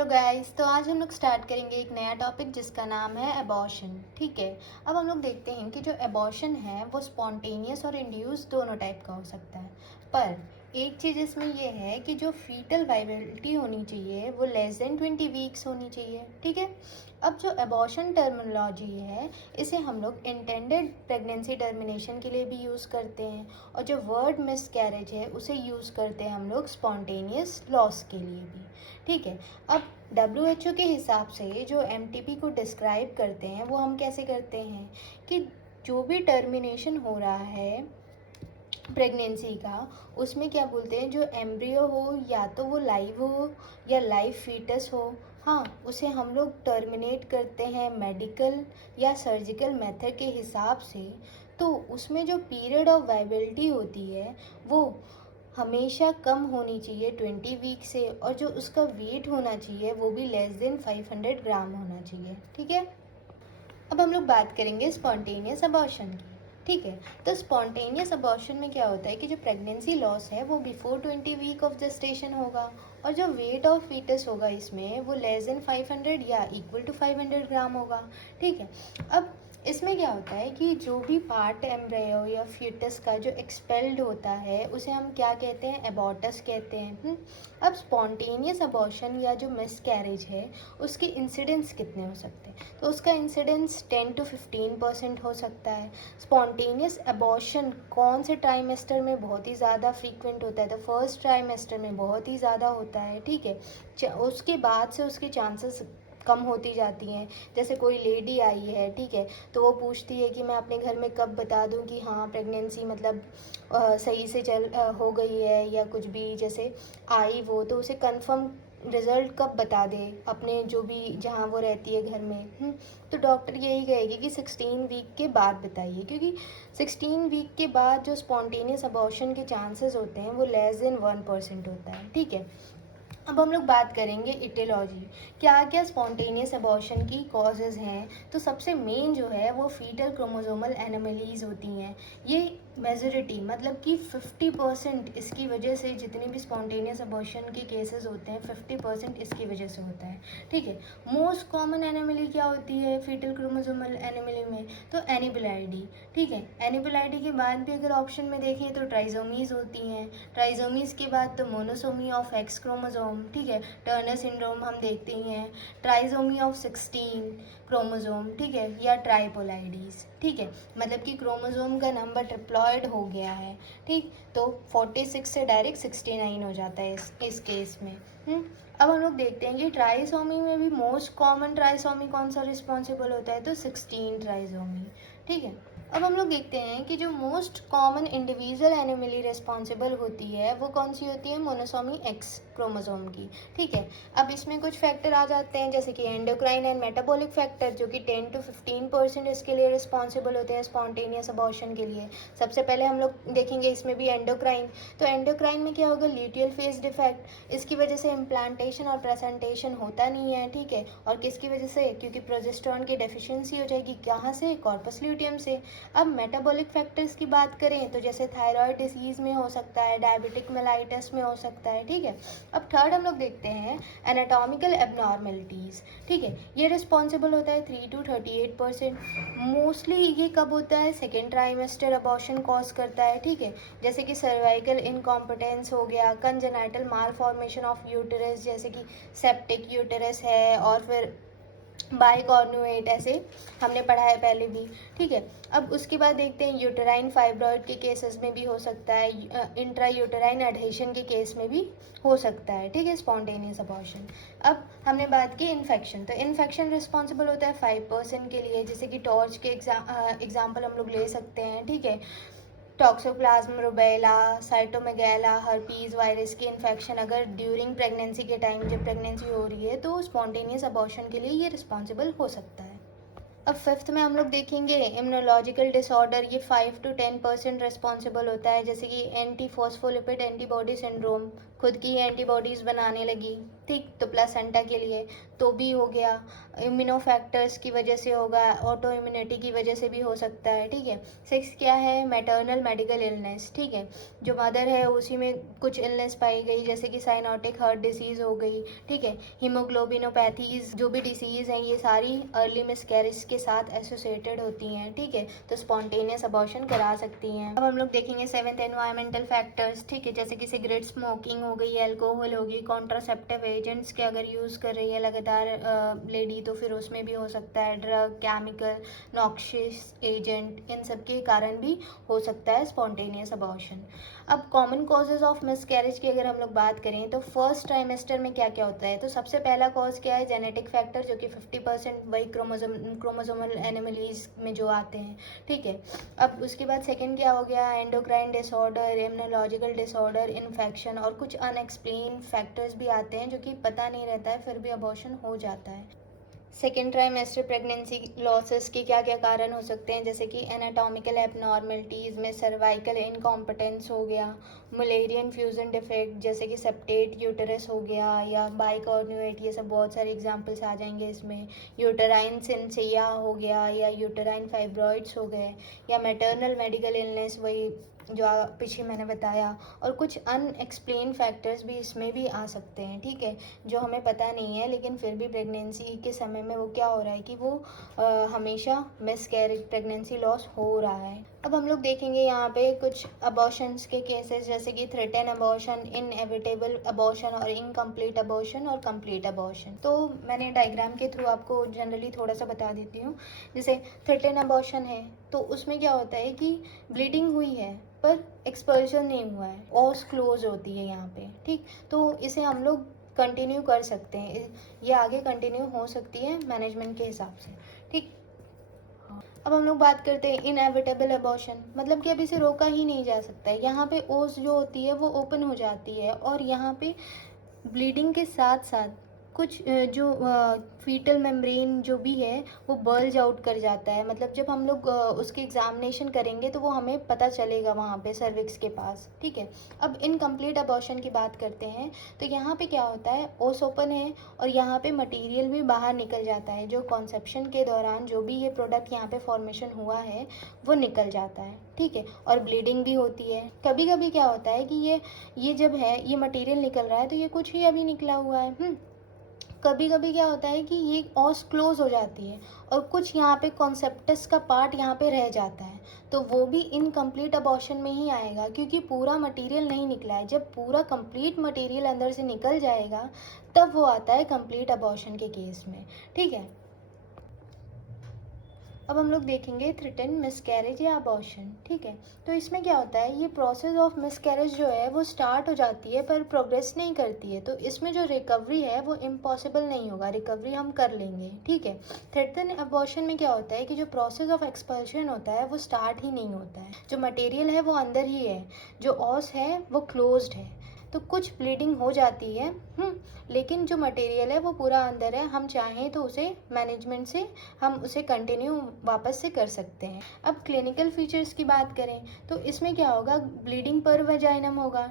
Hello guys, तो आज हम लोग स्टार्ट करेंगे एक नया टॉपिक जिसका नाम है एबॉर्शन। ठीक है। अब हम लोग देखते हैं कि जो एबॉर्शन है वो स्पॉन्टेनियस और इंड्यूस दोनों टाइप का हो सकता है। पर एक चीज़ इसमें यह है कि जो फीटल वाइबिलिटी होनी चाहिए वो लेस देन 20 वीक्स होनी चाहिए। ठीक है। अब जो एबॉर्शन टर्मिनोलॉजी है इसे हम लोग इंटेंडेड प्रेगनेंसी टर्मिनेशन के लिए भी यूज़ करते हैं, और जो वर्ड मिस कैरेज है उसे यूज़ करते हैं हम लोग स्पॉन्टेनियस लॉस के लिए भी। ठीक है। अब WHO के हिसाब से जो MTP को डिस्क्राइब करते हैं वो हम कैसे करते हैं कि जो भी टर्मिनेशन हो रहा है प्रेगनेंसी का, उसमें क्या बोलते हैं, जो एम्ब्रियो हो या तो वो लाइव हो या लाइव फीटस हो, हाँ, उसे हम लोग टर्मिनेट करते हैं मेडिकल या सर्जिकल मेथड के हिसाब से। तो उसमें जो पीरियड ऑफ वाइबिलिटी होती है वो हमेशा कम होनी चाहिए 20 वीक से, और जो उसका वेट होना चाहिए वो भी लेस देन 500 ग्राम होना चाहिए। ठीक है। अब हम लोग बात करेंगे स्पॉन्टेनियस अबॉर्शन की। ठीक है। तो स्पॉन्टेनियस अबॉर्शन में क्या होता है कि जो प्रेगनेंसी लॉस है वो बिफोर 20 वीक ऑफ जेस्टेशन होगा, और जो वेट ऑफ फीटस होगा इसमें वो लेस देन 500 या इक्वल टू 500 ग्राम होगा। ठीक है। अब इसमें क्या होता है कि जो भी पार्ट एम्ब्रियो या फीटस का जो एक्सपेल्ड होता है उसे हम क्या कहते हैं, एबॉर्टस कहते हैं। अब स्पॉन्टेनियस अबॉर्शन या जो मिसकैरेज है उसके इंसिडेंस कितने हो सकते हैं, तो उसका इंसिडेंस 10 to 15% हो सकता है। स्पॉन्टेनियस अबॉर्शन कौन से ट्राइमेस्टर में बहुत ही ज़्यादा फ्रीक्वेंट होता है, तो फर्स्ट ट्राइमेस्टर में बहुत ही ज़्यादा होता है। ठीक है। उसके बाद से उसके चांसेस कम होती जाती हैं। जैसे कोई लेडी आई है, ठीक है, तो वो पूछती है कि मैं अपने घर में कब बता दूं कि हाँ प्रेगनेंसी मतलब सही से हो गई है या कुछ भी, जैसे आई वो, तो उसे कंफर्म रिजल्ट कब बता दे अपने जो भी जहाँ वो रहती है घर में। तो डॉक्टर यही कहेगी कि 16 वीक के बाद बताइए, क्योंकि 16 वीक के बाद जो स्पॉन्टेनियस अबॉर्शन के चांसेस होते हैं वो लेस देन 1% होता है। ठीक है। अब हम लोग बात करेंगे इटियोलॉजी, क्या क्या स्पॉन्टेनियस अबॉर्शन की कॉजेज़ हैं। तो सबसे मेन जो है वो फीटल क्रोमोसोमल एनोमलीज होती हैं। ये मेजोरिटी मतलब कि 50% इसकी वजह से, जितने भी स्पॉन्टेनियस अबॉर्शन के केसेस होते हैं 50% इसकी वजह से होता है। ठीक है। मोस्ट कॉमन एनोमली क्या होती है फीटल क्रोमोसोमल एनोमली में, तो एनिबलाइडी। ठीक है। एनिबलाइडी के बाद भी अगर ऑप्शन में देखें तो ट्राइजोमीज होती हैं। ट्राइजोमीज के बाद तो मोनोसोमी ऑफ एक्स क्रोमोसोम, ठीक है, टर्नर सिंड्रोम हम देखते ही हैं, ट्राइजोमी ऑफ 16 क्रोमोसोम, ठीक है, या ट्राइपोलाइडीज। ठीक है। मतलब कि क्रोमोसोम का नंबर ट्रिप्लॉयड हो गया है। ठीक, तो 46 से डायरेक्ट 69 हो जाता है इस केस में। अब हम लोग देखते हैं कि ट्राइसोमी में भी मोस्ट कॉमन ट्राइसोमी कौन सा रिस्पॉन्सिबल होता है, तो 16 ट्राइसोमी। ठीक है। अब हम लोग देखते हैं कि जो मोस्ट कॉमन इंडिविजुअल एनिमली रिस्पॉन्सिबल होती है वो कौन सी होती है, मोनोसोमी एक्स क्रोमोसोम की। ठीक है। अब इसमें कुछ फैक्टर आ जाते हैं जैसे कि एंडोक्राइन एंड मेटाबॉलिक फैक्टर, जो कि 10 to 15% इसके लिए रिस्पॉन्सिबल होते हैं स्पॉन्टेनियस अबॉर्शन के लिए। सबसे पहले हम लोग देखेंगे इसमें भी एंडोक्राइन। तो एंडोक्राइन में क्या होगा, ल्यूटियल फेज डिफेक्ट, इसकी वजह से इम्प्लांटेशन और प्रेजेंटेशन होता नहीं है। ठीक है। और किसकी वजह से, क्योंकि प्रोजेस्टेरॉन की डेफिशिएंसी हो जाएगी, कहाँ से, कॉर्पस ल्यूटियम से। अब मेटाबॉलिक फैक्टर्स की बात करें तो जैसे थायराइड डिजीज़ में हो सकता है, डायबिटिक मेलाइटस में हो सकता है। ठीक है। अब थर्ड हम लोग देखते हैं एनाटॉमिकल एबनॉर्मेलिटीज़। ठीक है। ये रिस्पॉन्सिबल होता है 3 to 38%। मोस्टली ये कब होता है, सेकेंड ट्राइमेस्टर अबॉर्शन कॉज करता है। ठीक है। जैसे कि सर्वाइकल इनकॉम्पिटेंस हो गया, congenital mall formation of uterus जैसे कि सेप्टिक यूटेरस है, और फिर बाइकॉर्नुएट, ऐसे हमने पढ़ा है पहले भी। ठीक है। अब उसके बाद देखते हैं यूटेराइन फाइब्रॉइड के केसेस में भी हो सकता है, इंट्रा यूटेराइन एडहेशन के केस में भी हो सकता है। ठीक है, स्पॉन्टेनियस अबॉर्शन। अब हमने बात की इन्फेक्शन, तो इन्फेक्शन रिस्पॉन्सिबल होता है 5% के लिए, जैसे कि टॉर्च के एग्जाम्पल हम लोग ले सकते हैं। ठीक है। टॉक्सोप्लाज्म रूबेला, साइटोमेगेला, हर्पीज वायरस की इन्फेक्शन अगर ड्यूरिंग प्रेगनेंसी के टाइम जब प्रेगनेंसी हो रही है तो स्पॉन्टेनियस अबॉर्शन के लिए ये रिस्पॉन्सिबल हो सकता है। अब फिफ्थ में हम लोग देखेंगे इम्यूनोलॉजिकल डिसऑर्डर, ये 5 to 10% रिस्पॉन्सिबल होता है, जैसे कि एंटी फॉस्फोलिपिड एंटीबॉडी सिंड्रोम खुद की एंटीबॉडीज़ बनाने लगी, ठीक, तो प्लासेंटा के लिए, तो भी हो गया। इम्यूनो फैक्टर्स की वजह से होगा, ऑटो इम्यूनिटी की वजह से भी हो सकता है, ठीक है। 6 क्या है, मैटरनल मेडिकल इलनेस, ठीक है, जो मदर है उसी में कुछ इलनेस पाई गई, जैसे कि साइनोटिक हार्ट डिसीज़ हो गई, ठीक है। हीमोग्लोबिनोपैथीज़ जो भी डिसीज़ हैं ये सारी अर्ली मिसकैरेज के साथ एसोसिएटेड होती हैं, ठीक है, तो स्पॉन्टेनियस अबॉर्शन करा सकती हैं। अब हम लोग देखेंगे 7th एनवायरमेंटल फैक्टर्स, ठीक है, जैसे कि सिगरेट स्मोकिंग हो गई, अल्कोहल होगी, कॉन्ट्रासेप्टिव एजेंट्स के अगर यूज़ कर रही है लगातार लेडी तो फिर उसमें भी हो सकता है, ड्रग, केमिकल, नॉक्शियस एजेंट, इन सब के कारण भी हो सकता है स्पॉन्टेनियस अबॉर्शन। अब कॉमन कॉजेज़ ऑफ मिसकैरेज की अगर हम लोग बात करें तो फर्स्ट ट्राइमेस्टर में क्या क्या होता है, तो सबसे पहला कॉज क्या है, जेनेटिक फैक्टर, जो कि 50% वही क्रोमोसोमल एनोमलीज में जो आते हैं, ठीक है। अब उसके बाद सेकंड क्या हो गया, endocrine disorder, immunological disorder, infection, और कुछ अनएक्सप्लेन फैक्टर्स भी आते हैं जो कि पता नहीं रहता है, फिर भी अबॉर्शन हो जाता है। सेकेंड ट्राइमेस्टर प्रेगनेंसी लॉसेस के क्या क्या कारण हो सकते हैं, जैसे कि एनाटॉमिकल एबनॉर्मलिटीज़ में सर्वाइकल इनकॉम्पिटेंस हो गया, मुलेरियन फ्यूजन डिफेक्ट जैसे कि सेप्टेट यूटरस हो गया, या बाइकॉर्नुएट, ये सब बहुत सारे एग्जांपल्स आ जाएंगे इसमें। यूटराइन सिंसिया हो गया, या यूटराइन फाइब्रॉइड्स हो गए, या मैटरनल मेडिकल इलनेस, वही जो पीछे मैंने बताया, और कुछ अनएक्सप्लेन फैक्टर्स भी इसमें भी आ सकते हैं, ठीक है, जो हमें पता नहीं है, लेकिन फिर भी प्रेगनेंसी के समय में वो क्या हो रहा है कि वो हमेशा मिसकैरेज, प्रेगनेंसी लॉस हो रहा है। अब हम लोग देखेंगे यहाँ पे कुछ अबॉर्शंस के केसेस, जैसे कि थ्रेटन अबॉर्शन, इनएविटेबल अबॉर्शन, और इनकम्प्लीट अबॉर्शन, और कंप्लीट अबॉर्शन। तो मैंने डायग्राम के थ्रू आपको जनरली थोड़ा सा बता देती हूँ। जैसे थ्रेटन अबॉर्शन है तो उसमें क्या होता है कि ब्लीडिंग हुई है पर एक्सपल्शन नहीं हुआ है, ऑस क्लोज होती है यहाँ पे, ठीक, तो इसे हम लोग कंटिन्यू कर सकते हैं, ये आगे कंटिन्यू हो सकती है मैनेजमेंट के हिसाब से, ठीक। अब हम लोग बात करते हैं इनएविटेबल अबॉर्शन, मतलब कि अब इसे रोका ही नहीं जा सकता है, यहाँ पे ओस जो होती है वो ओपन हो जाती है, और यहाँ पे ब्लीडिंग के साथ साथ कुछ जो फीटल मेम्ब्रेन जो भी है वो बल्ज आउट कर जाता है, मतलब जब हम लोग उसके एग्जामिनेशन करेंगे तो वो हमें पता चलेगा वहाँ पे सर्विक्स के पास, ठीक है। अब इनकम्प्लीट अबॉर्शन की बात करते हैं, तो यहाँ पे क्या होता है, ओस ओपन है और यहाँ पे मटेरियल भी बाहर निकल जाता है, जो कॉन्सेप्शन के दौरान जो भी ये प्रोडक्ट यहाँ पे फॉर्मेशन हुआ है वो निकल जाता है, ठीक है, और ब्लीडिंग भी होती है। कभी कभी क्या होता है कि ये जब है ये मटेरियल निकल रहा है तो ये कुछ ही अभी निकला हुआ है, कभी कभी क्या होता है कि ये ऑस क्लोज हो जाती है और कुछ यहाँ पे कॉन्सेप्टस का पार्ट यहाँ पे रह जाता है, तो वो भी इनकम्प्लीट अबॉर्शन में ही आएगा, क्योंकि पूरा मटेरियल नहीं निकला है। जब पूरा कंप्लीट मटेरियल अंदर से निकल जाएगा तब वो आता है कंप्लीट अबॉर्शन के केस में, ठीक है। अब हम लोग देखेंगे थ्रेटन मिसकैरेज या अबॉर्शन, ठीक है। तो इसमें क्या होता है, ये प्रोसेस ऑफ मिसकैरेज जो है वो स्टार्ट हो जाती है पर प्रोग्रेस नहीं करती है, तो इसमें जो रिकवरी है वो इम्पॉसिबल नहीं होगा, रिकवरी हम कर लेंगे, ठीक है। थ्रेटन अबॉर्शन में क्या होता है कि जो प्रोसेस ऑफ एक्सपल्शन होता है वो स्टार्ट ही नहीं होता है, जो मटेरियल है वो अंदर ही है, जो ऑस है वो क्लोज्ड है, तो कुछ ब्लीडिंग हो जाती है, लेकिन जो मटेरियल है वो पूरा अंदर है, हम चाहें तो उसे मैनेजमेंट से हम उसे कंटिन्यू वापस से कर सकते हैं। अब क्लिनिकल फीचर्स की बात करें तो इसमें क्या होगा, ब्लीडिंग पर वजाइनम होगा,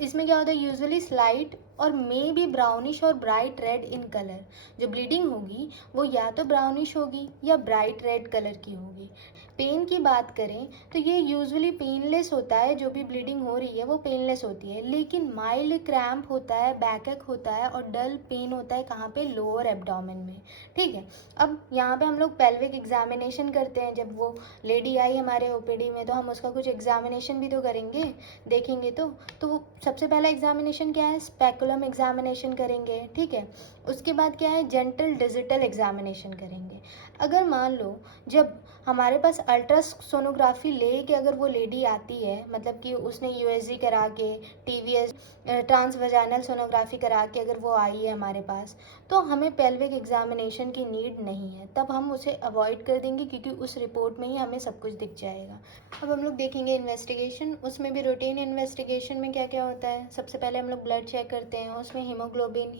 इसमें क्या होता है, यूजुअली स्लाइट और मे बी ब्राउनिश और ब्राइट रेड इन कलर, जो ब्लीडिंग होगी वो या तो ब्राउनिश होगी या ब्राइट रेड कलर की होगी। पेन की बात करें तो ये यूजुअली पेनलेस होता है, जो भी ब्लीडिंग हो रही है वो पेनलेस होती है, लेकिन माइल्ड क्रैम्प होता है, बैकएक होता है, और डल पेन होता है कहाँ पे, लोअर एब्डोमेन में, ठीक है। अब यहाँ पे हम लोग पेल्विक एग्जामिनेशन करते हैं, जब वो लेडी आई हमारे ओपीडी में तो हम उसका कुछ एग्जामिनेशन भी तो करेंगे, देखेंगे तो सबसे पहला एग्जामिनेशन क्या है, स्पेकुलम एग्जामिनेशन करेंगे, ठीक है। उसके बाद क्या है, जेंटल डिजिटल एग्जामिनेशन करेंगे। अगर मान लो जब हमारे पास अल्ट्रासोनोग्राफी ले के अगर वो लेडी आती है, मतलब कि उसने यूएसजी करा के, टीवीएस ट्रांसवेजाइनल सोनोग्राफी करा के अगर वो आई है हमारे पास, तो हमें पेल्विक एग्जामिनेशन की नीड नहीं है, तब हम उसे अवॉइड कर देंगे क्योंकि उस रिपोर्ट में ही हमें सब कुछ दिख जाएगा। अब हम लोग देखेंगे इन्वेस्टिगेशन, उसमें भी रूटीन इन्वेस्टिगेशन में क्या क्या होता है। सबसे पहले हम लोग ब्लड चेक करते हैं, उसमें हीमोग्लोबिन,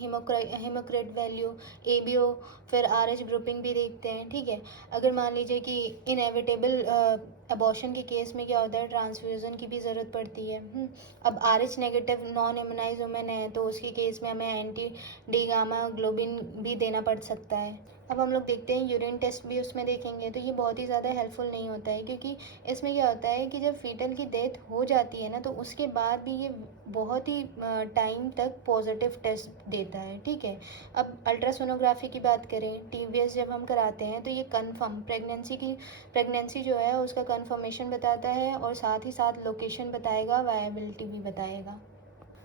हीमोक्रेट वैल्यू, एबीओ, फिर आरएच ग्रुपिंग भी देखते हैं, ठीक है। अगर मान लीजिए कि इनएविटेबल अबॉर्शन के केस में क्या होता है, ट्रांसफ्यूज़न की भी ज़रूरत पड़ती है। अब RH negative non immunise women है तो उसके केस में हमें एंटी डी गामा ग्लोबिन भी देना पड़ सकता है। अब हम लोग देखते हैं यूरिन टेस्ट भी उसमें देखेंगे, तो ये बहुत ही ज़्यादा हेल्पफुल नहीं होता है, क्योंकि इसमें क्या होता है कि जब फीटल की डेथ हो जाती है ना, तो उसके बाद भी ये बहुत ही टाइम तक पॉजिटिव टेस्ट देता है। ठीक है। अब अल्ट्रासोनोग्राफी की बात करें, TVS जब हम कराते हैं तो ये कन्फर्म प्रेगनेंसी जो है उसका कन्फर्मेशन बताता है, और साथ ही साथ लोकेशन बताएगा, वायबिलिटी भी बताएगा।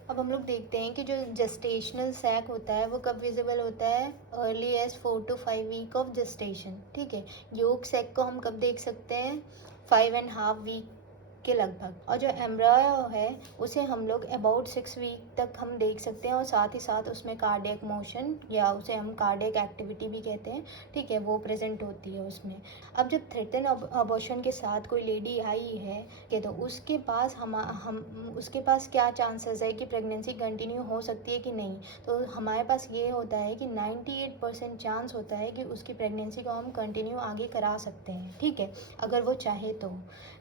अब हम लोग देखते हैं कि जो जेस्टेशनल सैक होता है वो कब विजिबल होता है, early age 4 to 5 week of gestation. ठीक है। योग सैक को हम कब देख सकते हैं, 5.5 वीक के लगभग। और जो एम्ब्रायो है उसे हम लोग अबाउट 6 वीक तक हम देख सकते हैं, और साथ ही साथ उसमें कार्डियक मोशन या उसे हम कार्डियक एक्टिविटी भी कहते हैं, ठीक है, वो प्रेजेंट होती है उसमें। अब जब थ्रेटन अबॉर्शन के साथ कोई लेडी आई है कि तो उसके पास हम उसके पास क्या चांसेस है कि प्रेगनेंसी कंटिन्यू हो सकती है कि नहीं, तो हमारे पास ये होता है कि 98% चांस होता है कि उसकी प्रेगनेंसी को हम कंटिन्यू आगे करा सकते हैं। ठीक है, अगर वो चाहे तो।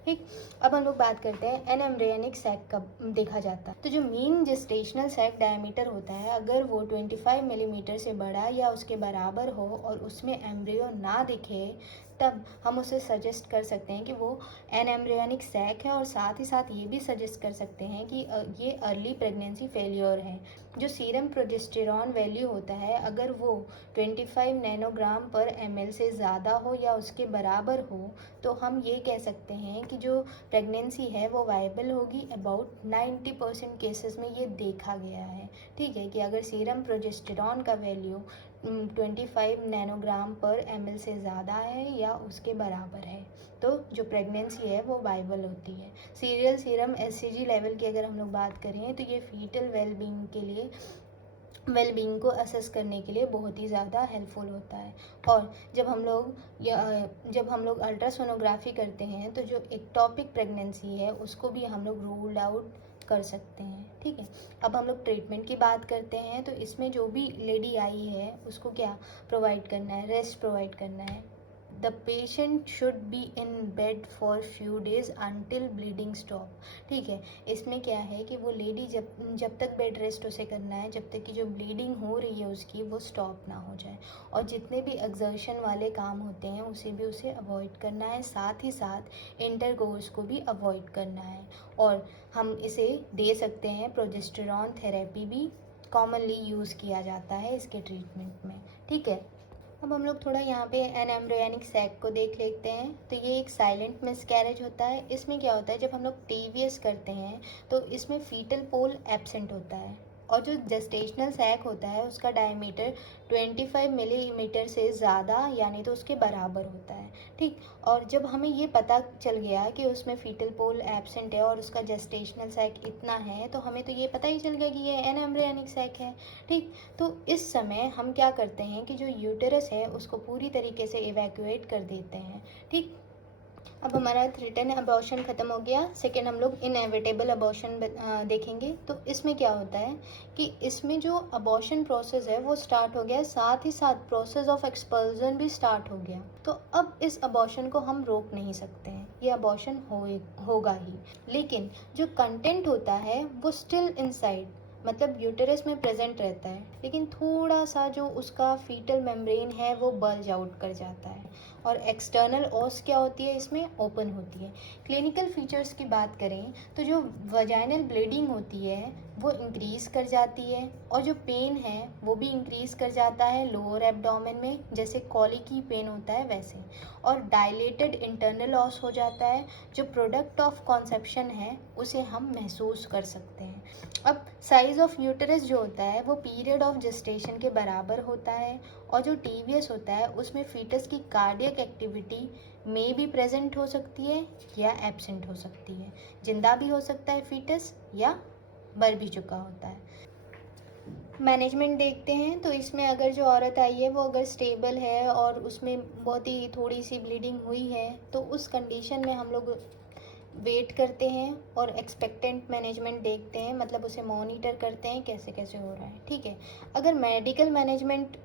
ठीक। अब हम लोग बात करते हैं एनएम्ब्रियोनिक सैक कब देखा जाता है। तो जो मीन जेस्टेशनल सैक डायमीटर होता है, अगर वो 25 मिलीमीटर से बड़ा या उसके बराबर हो और उसमें एम्ब्रियो ना दिखे, तब हम उसे सजेस्ट कर सकते हैं कि वो एनएम्ब्रियोनिक सैक है, और साथ ही साथ ये भी सजेस्ट कर सकते हैं कि ये अर्ली प्रेगनेंसी फेलियर है। जो सीरम प्रोजेस्टेरॉन वैल्यू होता है, अगर वो 25 नैनोग्राम पर ml से ज़्यादा हो या उसके बराबर हो, तो हम ये कह सकते हैं कि जो प्रेगनेंसी है वो वायबल होगी। अबाउट 90% केसेस में ये देखा गया है। ठीक है, कि अगर सीरम प्रोजेस्टेरॉन का वैल्यू 25 नैनोग्राम पर ml से ज़्यादा है या उसके बराबर है, तो जो प्रेगनेंसी है वो वायबल होती है। सीरियल सीरम HCG लेवल की अगर हम लोग बात करें, तो ये फीटल वेलबींग को असेस करने के लिए बहुत ही ज़्यादा हेल्पफुल होता है। और जब हम लोग अल्ट्रासोनोग्राफी करते हैं, तो जो एक्टोपिक प्रेगनेंसी है उसको भी हम लोग रूल आउट कर सकते हैं। ठीक है। अब हम लोग ट्रीटमेंट की बात करते हैं, तो इसमें जो भी लेडी आई है उसको क्या प्रोवाइड करना है, रेस्ट प्रोवाइड करना है। The patient should be in bed for few days until bleeding stop. ठीक है। इसमें क्या है कि वो लेडी जब तक बेड रेस्ट उसे करना है, जब तक कि जो ब्लीडिंग हो रही है उसकी वो स्टॉप ना हो जाए, और जितने भी एक्सर्शन वाले काम होते हैं उसे अवॉइड करना है, साथ ही साथ इंटरकोर्स को भी अवॉइड करना है। और हम इसे दे सकते हैं, प्रोजेस्टेरॉन थेरेपी भी कॉमनली यूज़ किया जाता है इसके ट्रीटमेंट में। ठीक है। अब हम लोग थोड़ा यहाँ पे एनएम्ब्रियोनिक सैक को देख लेते हैं। तो ये एक साइलेंट मिसकैरेज होता है। इसमें क्या होता है, जब हम लोग TVS करते हैं तो इसमें फीटल पोल एब्सेंट होता है, और जो जेस्टेशनल सैक होता है उसका डायमीटर 25 मिलीमीटर से ज़्यादा यानी तो उसके बराबर होता है। ठीक। और जब हमें ये पता चल गया कि उसमें फीटल पोल एब्सेंट है और उसका जेस्टेशनल सैक इतना है, तो हमें तो ये पता ही चल गया कि ये एनएम्ब्रियोनिक सैक है। ठीक। तो इस समय हम क्या करते हैं कि जो यूटेरस है उसको पूरी तरीके से इवैक्यूएट कर देते हैं। ठीक। अब हमारा थ्रेटन अबॉर्शन ख़त्म हो गया। सेकेंड हम लोग इनएविटेबल अबॉर्शन देखेंगे। तो इसमें क्या होता है कि इसमें जो अबॉर्शन प्रोसेस है वो स्टार्ट हो गया, साथ ही साथ प्रोसेस ऑफ एक्सपल्जन भी स्टार्ट हो गया। तो अब इस अबॉर्शन को हम रोक नहीं सकते हैं, ये अबॉर्शन होगा ही। लेकिन जो कंटेंट होता है वो स्टिल इनसाइड, मतलब यूटेरस में प्रेजेंट रहता है, लेकिन थोड़ा सा जो उसका फीटल मेम्ब्रेन है वो बल्ज आउट कर जाता है, और एक्सटर्नल ऑस क्या होती है इसमें ओपन होती है। क्लिनिकल फीचर्स की बात करें तो जो वजाइनल ब्लीडिंग होती है वो इंक्रीज़ कर जाती है, और जो पेन है वो भी इंक्रीज़ कर जाता है लोअर एब्डोमेन में, जैसे कॉलिकी पेन होता है वैसे। और डायलेटेड इंटरनल ऑस हो जाता है। जो प्रोडक्ट ऑफ कॉन्सेप्शन है उसे हम महसूस कर सकते हैं। अब साइज़ ऑफ यूटेरस जो होता है वो पीरियड ऑफ जेस्टेशन के बराबर होता है, और जो TVS होता है उसमें फीटस की कार्डियक एक्टिविटी में भी प्रेजेंट हो सकती है या एब्सेंट हो सकती है। जिंदा भी हो सकता है फीटस, या मर भी चुका होता है। मैनेजमेंट देखते हैं, तो इसमें अगर जो औरत आई है वो अगर स्टेबल है और उसमें बहुत ही थोड़ी सी ब्लीडिंग हुई है, तो उस कंडीशन में हम लोग वेट करते हैं और एक्सपेक्टेंट मैनेजमेंट देखते हैं, मतलब उसे मॉनिटर करते हैं कैसे कैसे हो रहा है। ठीक है। अगर मेडिकल मैनेजमेंट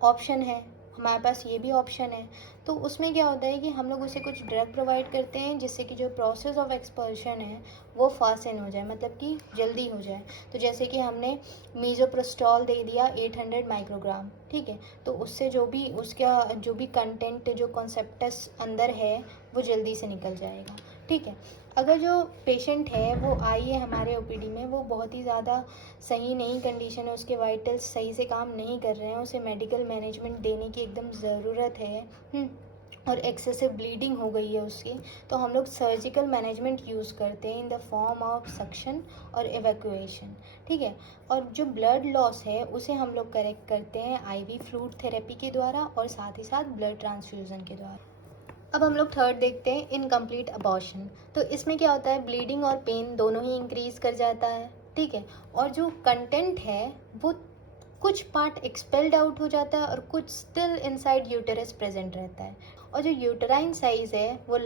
ऑप्शन है, हमारे पास ये भी ऑप्शन है। तो उसमें क्या होता है कि हम लोग उसे कुछ ड्रग प्रोवाइड करते हैं जिससे कि जो प्रोसेस ऑफ एक्सपल्शन है वो फास्ट हो जाए, मतलब कि जल्दी हो जाए। तो जैसे कि हमने मीज़ोप्रोस्टॉल दे दिया 800 माइक्रोग्राम, ठीक है, तो उससे जो भी उसका जो भी कंटेंट जो कॉन्सेप्टस अंदर है वो जल्दी से निकल जाएगा, ठीक है। अगर जो पेशेंट है वो आई है हमारे ओपीडी में, वो बहुत ही ज़्यादा सही नहीं कंडीशन है, उसके वाइटल्स सही से काम नहीं कर रहे हैं, उसे मेडिकल मैनेजमेंट देने की एकदम ज़रूरत है, और एक्सेसिव ब्लीडिंग हो गई है उसकी, तो हम लोग सर्जिकल मैनेजमेंट यूज़ करते हैं in the form of suction और एवैक्यूएशन, ठीक है। और जो ब्लड लॉस है उसे हम लोग करेक्ट करते हैं आईवी फ्लूइड थेरेपी के द्वारा और साथ ही साथ ब्लड ट्रांसफ्यूज़न के द्वारा। अब हम लोग थर्ड देखते हैं इनकम्प्लीट अबॉर्शन। तो इसमें क्या होता है, ब्लीडिंग और पेन दोनों ही इंक्रीज कर जाता है, ठीक है, और जो कंटेंट है वो कुछ पार्ट एक्सपेल्ड आउट हो जाता है और कुछ स्टिल इनसाइड यूटेरस प्रेजेंट रहता है, और जो यूटेराइन साइज है वो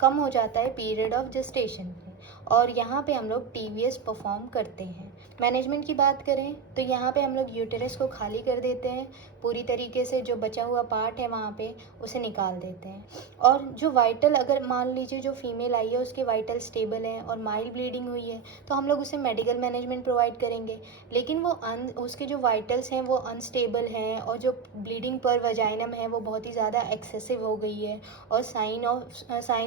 कम हो जाता है पीरियड ऑफ जेस्टेशन में, और यहाँ पे हम लोग टीवीएस परफॉर्म करते हैं। मैनेजमेंट की बात करें तो यहाँ पे हम लोग यूटेरस को खाली कर देते हैं पूरी तरीके से, जो बचा हुआ पार्ट है वहाँ पे उसे निकाल देते हैं, और जो वाइटल, अगर मान लीजिए जो फीमेल आई है उसके वाइटल स्टेबल हैं और माइल्ड ब्लीडिंग हुई है तो हम लोग उसे मेडिकल मैनेजमेंट प्रोवाइड करेंगे। लेकिन वो उसके जो वाइटल्स हैं वो अनस्टेबल हैं और जो ब्लीडिंग पर वजाइनम है वो बहुत ही ज़्यादा एक्सेसिव हो गई है और साइन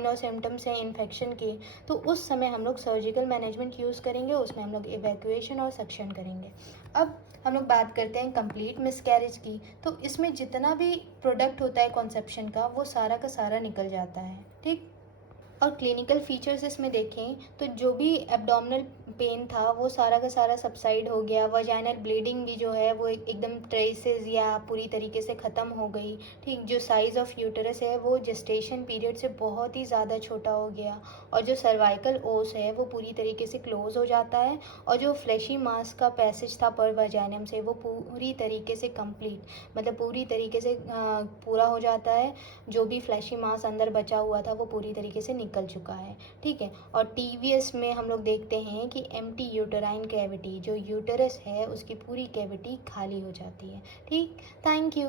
और सिम्टम्स हैं इन्फेक्शन के, तो उस समय हम लोग सर्जिकल मैनेजमेंट यूज़ करेंगे, उसमें हम लोग इवैक्यूएशन और सक्शन करेंगे। अब हम लोग बात करते हैं कंप्लीट मिसकैरेज की। तो इसमें जितना भी प्रोडक्ट होता है कॉन्सेप्शन का वो सारा का सारा निकल जाता है, ठीक। और क्लिनिकल फीचर्स इसमें देखें तो जो भी एब्डोमिनल पेन था वो सारा का सारा सबसाइड हो गया, वजाइनल ब्लीडिंग भी जो है वो एकदम ट्रेसेस या पूरी तरीके से ख़त्म हो गई, ठीक। जो साइज़ ऑफ यूटरस है वो जेस्टेशन पीरियड से बहुत ही ज़्यादा छोटा हो गया, और जो सर्वाइकल ओस है वो पूरी तरीके से क्लोज हो जाता है, और जो फ्लैशी मास का पैसेज था पर वजाइनम से वो पूरी तरीके से कंप्लीट, मतलब पूरी तरीके से पूरा हो जाता है। जो भी फ्लैशी मास अंदर बचा हुआ था वो पूरी तरीके से निकल चुका है, ठीक है। और टीवीएस में हम लोग देखते हैं कि एम्प्टी यूटेराइन कैविटी, जो यूटेरस है उसकी पूरी कैविटी खाली हो जाती है, ठीक। Thank you.